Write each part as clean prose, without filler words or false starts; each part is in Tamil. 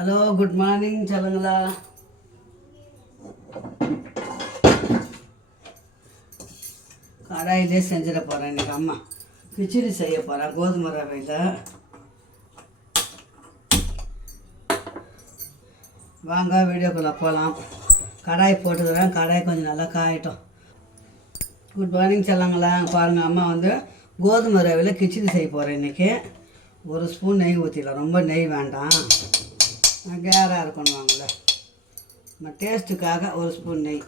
Hello, good morning. சொல்லுங்களா. கடாயிலே செஞ்சிட போகிறேன். இன்றைக்கி அம்மா கிச்சடி செய்ய போகிறேன் கோதுமை ரவையில். வாங்க வீடியோக்குள்ளே போகலாம். கடாய் போட்டுக்கிறேன். கடாய் கொஞ்சம் நல்லா காயட்டும். குட் மார்னிங் சொல்லுங்களா. பாருங்கள், அம்மா கோதுமை ரவையில் கிச்சடி செய்ய போகிறேன் இன்றைக்கி. ஒரு ஸ்பூன் நெய் ஊற்றிடலாம். ரொம்ப நெய் வேண்டாம், கேராக இருக்கணும். வாங்கல நம்ம டேஸ்ட்டுக்காக ஒரு ஸ்பூன் நெய்.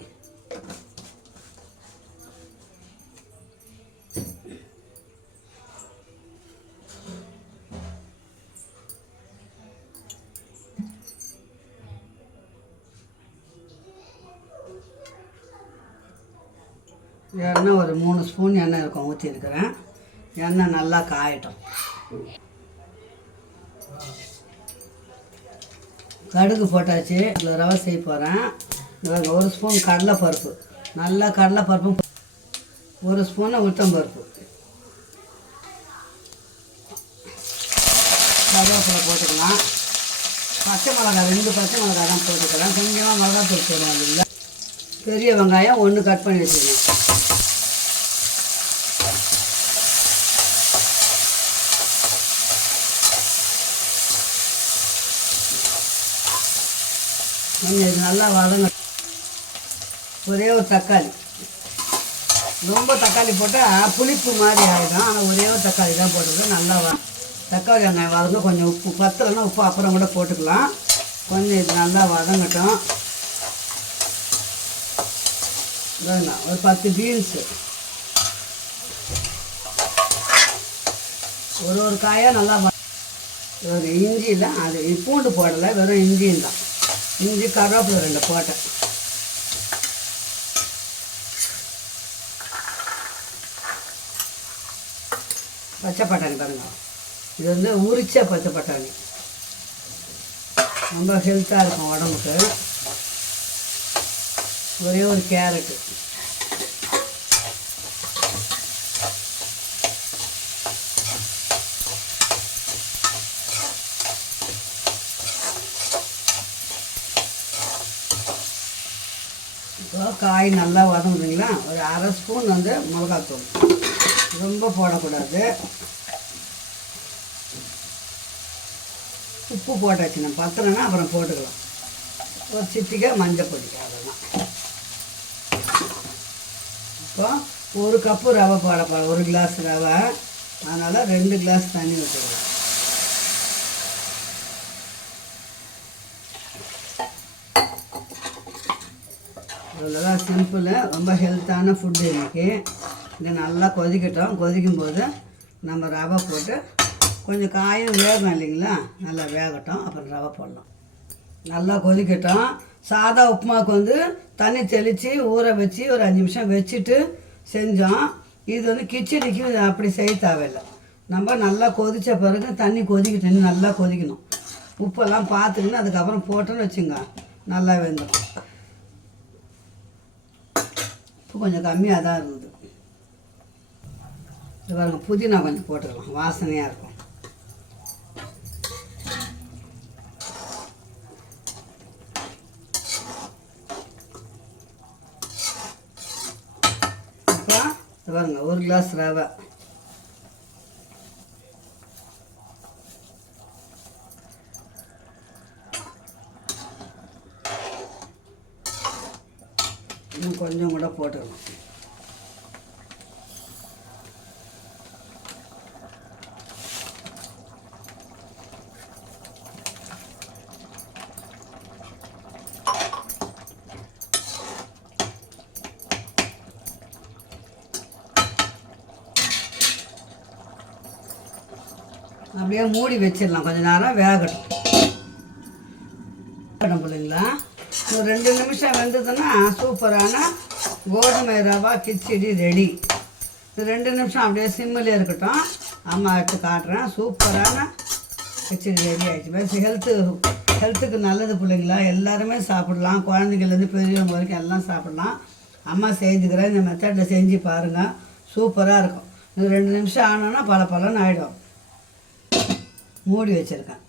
எண்ணெய் ஒரு 3 ஸ்பூன் எண்ணெய் இருக்கும் ஊற்றிருக்கிறேன். எண்ணெய் நல்லா காயட்டும். கடுகு போட்டாச்சு. இதில் ரவை செய்ய போகிறேன். ஒரு ஸ்பூன் கடலைப்பருப்பு, நல்லா கடலைப்பருப்பும், ஒரு ஸ்பூன் உளுத்தம்பருப்பு, கருவேப்பிலை போட்டுக்கலாம். பச்சை மிளகாய் 2 பச்சை மிளகாய் தான் போட்டுக்கலாம். கொஞ்சமாக மிளகாத்தூள் போடுவாங்க. இல்லை, பெரிய வெங்காயம் 1 கட் பண்ணி வச்சுக்கணும். கொஞ்சம் இது நல்லா வதங்க. ஒரே ஒரு தக்காளி, ரொம்ப தக்காளி போட்டால் புளிப்பு மாதிரி ஆகிடும். ஆனால் ஒரே ஒரு தக்காளி தான் போட்டுக்கலாம். நல்லா தக்காளி வெங்காயம் வதங்க. கொஞ்சம் உப்பு பத்தலைன்னா உப்பு அப்புறம் கூட போட்டுக்கலாம். கொஞ்சம் இது நல்லா வதங்கட்டும். ஒரு 10 பீன்ஸு, ஒரு காயாக நல்லா ஒரு இஞ்சியில், அது பூண்டு போடலை, வெறும் இஞ்சியும் தான். இஞ்சி கருவேப்பிலை 2 போட்டேன். பச்சை பட்டாணி பாருங்க, இது உரிச்ச பச்சை பட்டாணி. ரொம்ப ஹெல்த்தாக இருக்கும் உடம்புக்கு. ஒரே ஒரு கேரட்டு, காய் நல்லா வதங்குதுங்களா. ஒரு 1/2 ஸ்பூன் மிளகாத்தூள், ரொம்ப போடக்கூடாது. உப்பு போட்டாச்சு. நம்ம பத்தலைன்னா அப்புறம் போட்டுக்கலாம். ஒரு சிட்டிகை மஞ்சள் பொடி, அதெல்லாம். இப்போ 1 கப்பு ரவை போட 1 கிளாஸ் ரவை, அதனால் 2 கிளாஸ் தண்ணி ஊற்றிக்கலாம். அவ்வளோதான், சிம்பிள். ரொம்ப ஹெல்த்தான ஃபுட்டு இன்றைக்கி. இது நல்லா கொதிக்கட்டும். கொதிக்கும்போது நம்ம ரவை போட்டு கொஞ்சம் காயும் வேகணும் இல்லைங்களா, நல்லா வேகட்டும். அப்புறம் ரவை போடலாம். நல்லா கொதிக்கட்டும். சாதா உப்புமாவுக்கு தண்ணி தெளித்து ஊற வச்சு ஒரு 5 நிமிஷம் வச்சுட்டு செஞ்சோம். இது கிச்சடிக்கு அப்படி செய்ய தேவையில்லை. நம்ம நல்லா கொதித்த பிறகு தண்ணி கொதிக்கட்டும், நல்லா கொதிக்கணும். உப்பெல்லாம் பார்த்துக்கின்னு அதுக்கப்புறம் போட்டோன்னு வச்சுங்க, நல்லா வெந்துடும். உப்பு கொஞ்சம் கம்மியாக தான் இருக்குது. இது பாருங்க, புதினா கொஞ்சம் போட்டுக்கலாம், வாசனையாக இருக்கும். இப்போ இது பாருங்க, 1 கிளாஸ் ரவை, இன்னும் கொஞ்சம் கூட போட்டுக்கலாம். அப்படியே மூடி வச்சிடலாம். கொஞ்சம் நேரம் வேகட்டும். பிள்ளைங்களா, ஒரு 2 நிமிஷம் வெந்ததுன்னா சூப்பரான கோதுமை ரவா கிச்சடி ரெடி. 2 நிமிஷம் அப்படியே சிம்மில் இருக்கட்டும். அம்மா எடுத்து காட்டுறேன். சூப்பரான கிச்சடி ரெடி ஆகிடுச்சு. ஹெல்த்துக்கு நல்லது பிள்ளைங்களா. எல்லாருமே சாப்பிடலாம். குழந்தைங்கள்லேருந்து பெரியவங்க வரைக்கும் எல்லாம் சாப்பிடலாம். அம்மா செஞ்சுக்கிறேன். இந்த மெத்தடில் செஞ்சு பாருங்கள், சூப்பராக இருக்கும். 2 நிமிஷம் ஆனோன்னா பலன்னு ஆகிடும். மூடி வச்சுருக்கேன்.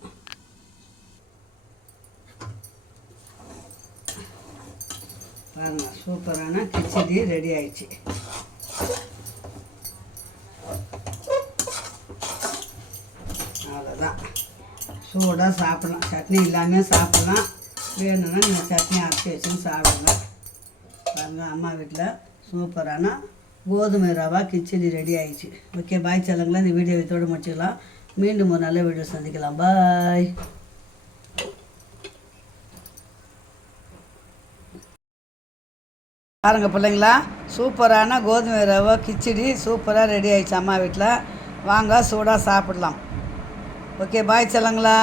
பாருங்க, சூப்பரான கிச்சடி ரெடி ஆயிடுச்சு. அவ்வளோதான், சூடாக சாப்பிட்லாம். சட்னி இல்லாமல் சாப்பிட்லாம், வேணும்னா நீங்கள் சட்னி அரைச்சி வச்சுன்னு சாப்பிடுங்க. பாருங்க, அம்மா வீட்டில் சூப்பரான கோதுமை ரவா கிச்சடி ரெடி ஆயிடுச்சு. ஓகே, பாய் செல்லுங்களா. இந்த வீடியோ இதோடு முடிச்சுக்கலாம். மீண்டும் ஒரு நல்ல வீடியோ சந்திக்கலாம். பாய். பாருங்க பிள்ளைங்களா, சூப்பரான கோதுமை ரவை கிச்சடி சூப்பராக ரெடி ஆயிடுச்சு அம்மா வீட்டில். வாங்க, சூடாக சாப்பிடலாம். ஓகே, பாய் செல்லுங்களா.